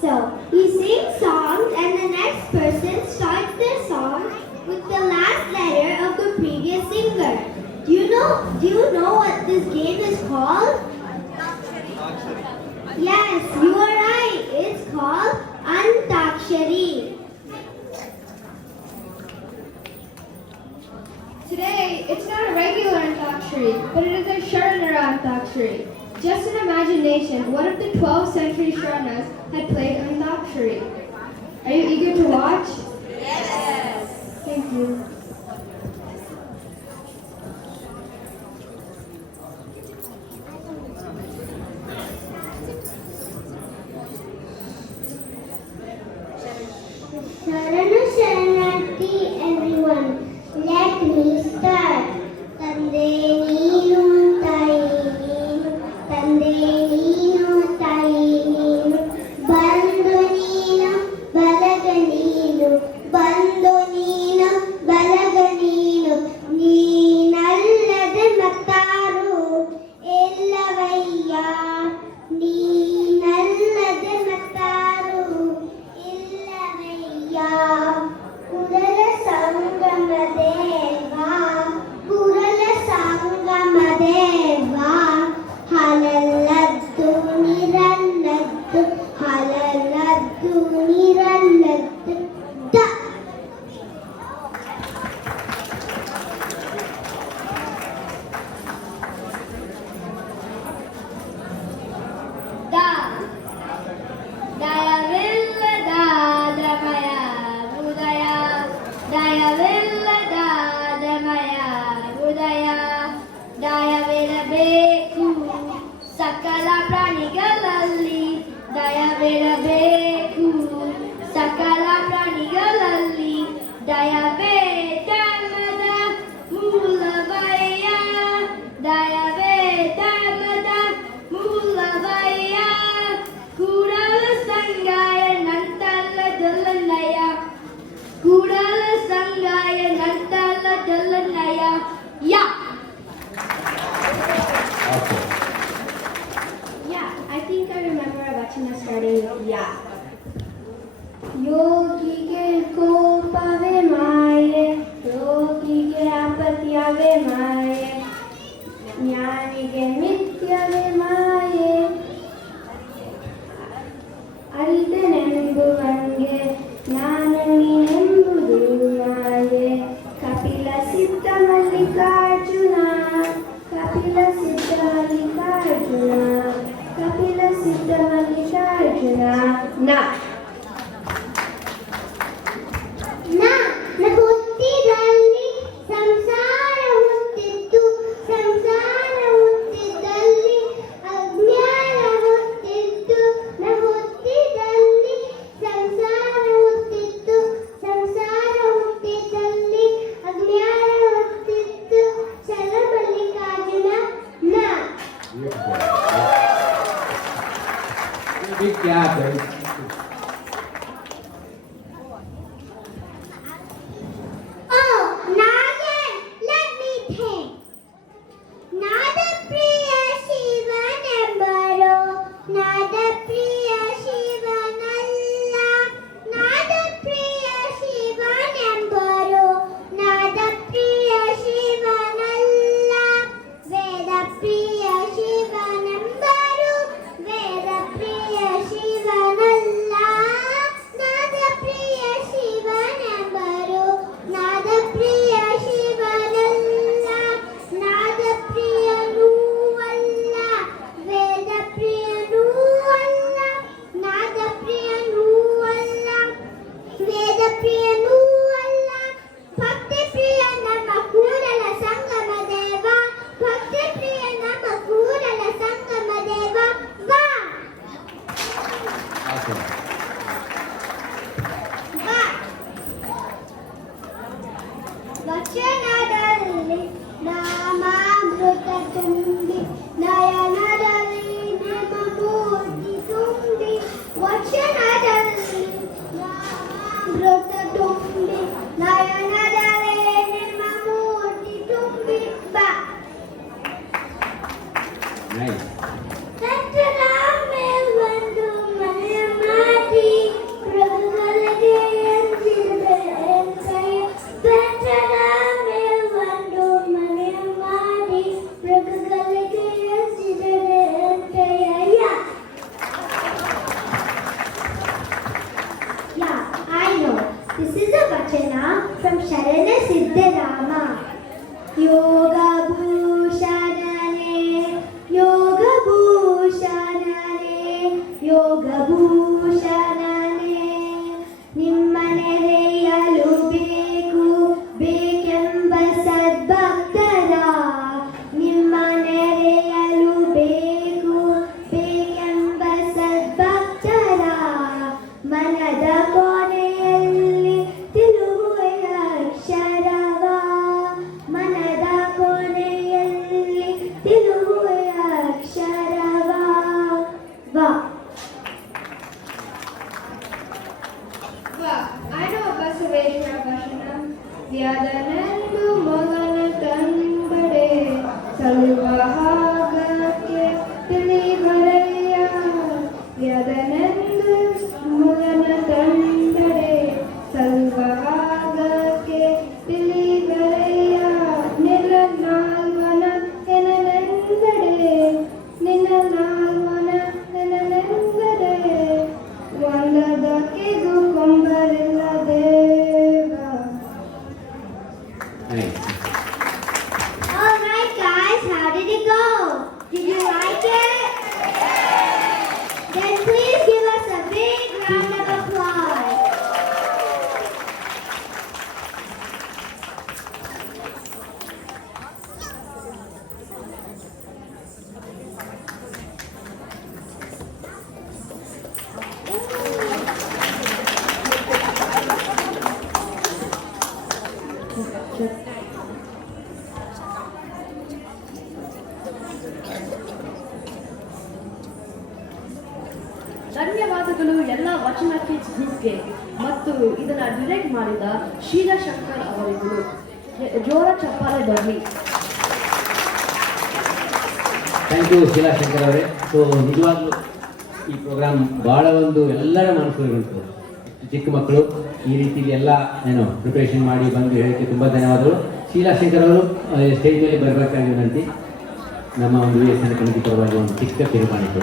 So we sing songs and the next person starts their song with the last letter of the previous singer. Do you know what this game is called? Yes, you are right. It's called Antakshari. Today, it's not a regular Antakshari, but it is a Sharanara Antakshari. Just in imagination, what if the 12th century Sharanas had played Antakshari? Are you eager to watch? Yes. Thank you. Sharanu Sharanati everyone. Let me start. Tande neenu tai neenu, tande neenu tai neenu, bandu neenu balaga neenu, bandu neenu balaga neenu, ನೀನಲ್ಲದೆ ಮತ್ತಾರು ಎಲ್ಲವಯ್ಯ, ನೀನಲ್ಲದೆ ಮತ್ತಾರು ಇಲ್ಲವಯ್ಯ. ಕುರಲ Sangama Deva, ಕುರಲ Sangama Deva, ಹಲಲದ್ದು ನಿರಲ್ಲದ್ದು, ಹಲಲದ್ದು ನಿರಲ್ಲದ್ದು the. ದಯವಿಲ್ಲದಾದಮಯ ಹೃದಯ, ದಯವಿಲ್ಲದಾದಮಯ ಹೃದಯ, ದಯವಿರಬೇಕು ಸಕಲ ಪ್ರಾಣಿಗಳಲ್ಲಿ, ದಯವಿರಬೇಕು ಸಕಲ ಪ್ರಾಣಿಗಳಲ್ಲಿ, ದಯವೇ ಧರ್ಮದ ಮೂಲವಯ್ಯ, ದಯವೇ ಧರ್ಮದ ಮೂಲವಯ್ಯ, ಕೂಡಲ ಸಂಗಾಯ ನಂತಲ್ಲದಲ್ಲನಯ, ಕೂಡಲ ಸಂಗಾಯ ನಂತಲ್ಲದಲ್ಲನಯ ಯಾ. Yeah, I think I remember a vachana starting with ya. ಯೋಗಿಗೆ ಕೋಪವೇ ಮಾಯೆ, ಯೋಗಿಗೆ ಅಪತ್ಯವೇ ಮಾಯೆ, ಜ್ಞಾನಿಗೆ ಮಿಥ್ಯವೇ ಮಾಯೆ, ಅರಿತನೆಂಬುವಂಗೆ ನಾನು ನೀನೆಂಬುದು ಮಾಯೆ. ಕಪಿಲ ಸಿದ್ಧ ಮಲ್ಲಿಕಾರ್ಜುನ, ಕಪಿಲ ಸಿದ್ಧ ಮಲ್ಲಿಕಾರ್ಜುನ, ಕಪಿಲ ಸಿದ್ಧ ಮಲ್ಲಿಕಾರ್ಜುನ ನ. ಹುಟ್ಟಿದಲ್ಲಿ ಸಂಸಾರ ಹುಟ್ಟಿತ್ತು, ಸಂಸಾರ ಹುಟ್ಟಿದಲ್ಲಿ ಅಜ್ಞಾನ ಹುಟ್ಟಿತ್ತು, ಹುಟ್ಟಿದಲ್ಲಿ ಸಂಸಾರ ಹುಟ್ಟಿತ್ತು, ಸಂಸಾರ ಹುಟ್ಟಿದಲ್ಲಿ ಅಜ್ಞಾನ ಹುಟ್ಟಿತ್ತು, ಚಲಮಲ್ಲಿಕಾರ್ಜುನ ನ. Big gap, right? from Sharana Siddharama. Yoga Bhushanane, Yoga Bhushanane, Yoga Bhushanane. ನಿಮ್ಮನೆರೆಯಲು ಬೇಕು ಬೇಕೆಂಬ ಸದ್ಭಕ್ತರ, ನಿಮ್ಮನೆರೆಯಲು ಬೇಕು ಬೇಕೆಂಬ ಸದ್ಭಕ್ತರ, ಮನದ ಕೊನೆಯಲ್ಲಿ ತಿರುಗುವ ಅಕ್ಷರವ, ಮನದ ಕೊನೆಯಲ್ಲಿ ತಿರುಗುವ ಅಕ್ಷರವ. ವಾ. I know a Basaveshwara Vashanam. Vyadhanandu Magana Tanbade Salvahagake Tilivaraya. Vyadhanandu Magana Tanbade Salvahagake Tilivaraya. Nilanalvana Enanandade, Nilanalvana Enanandade. Vandadake Gukumbarilla Deva. Nice. Alright guys, how did it go? Did you like it? Then please give us a big round of applause. ಧನ್ಯವಾದಗಳು ಎಲ್ಲ ವಚನ kids ಗ್ರೂಪ್ಗೆ ಮತ್ತು ಇದನ್ನ direct ಮಾಡಿದ ಶೀಲಾ ಶಂಕರ್ ಅವರಿಗೂ ಜೋರ ಚಪ್ಪಾಳೆ ಬರಲಿ. ಥ್ಯಾಂಕ್ ಯು ಶೀಲಾ ಶಂಕರ್ ಅವರೇ. ಸೊ ನಿಜವಾಗ್ಲೂ ಈ ಪ್ರೋಗ್ರಾಮ್ ಭಾಳ ಒಂದು ಎಲ್ಲರ ಮನಸ್ಸು ಚಿಕ್ಕ ಮಕ್ಕಳು ಈ ರೀತಿಲಿ ಎಲ್ಲ ಪ್ರಿಪ್ರೇಷನ್ ಮಾಡಿ ಬಂದು ಹೇಳೋಕ್ಕೆ ತುಂಬ ಧನ್ಯವಾದಗಳು. ಶೀಲಾ ಶಂಕರ್ ಅವರು ಸ್ಟೇಜ್ ಮೇಲೆ ಬರಬೇಕಾಗಿ ವಿನಂತಿ. ನಮ್ಮ ಒಂದು VSN ಕಮಿಟಿ ಪರವಾಗಿ ಒಂದು ಚಿಕ್ಕ ತೀರ್ಮಾನಿತು.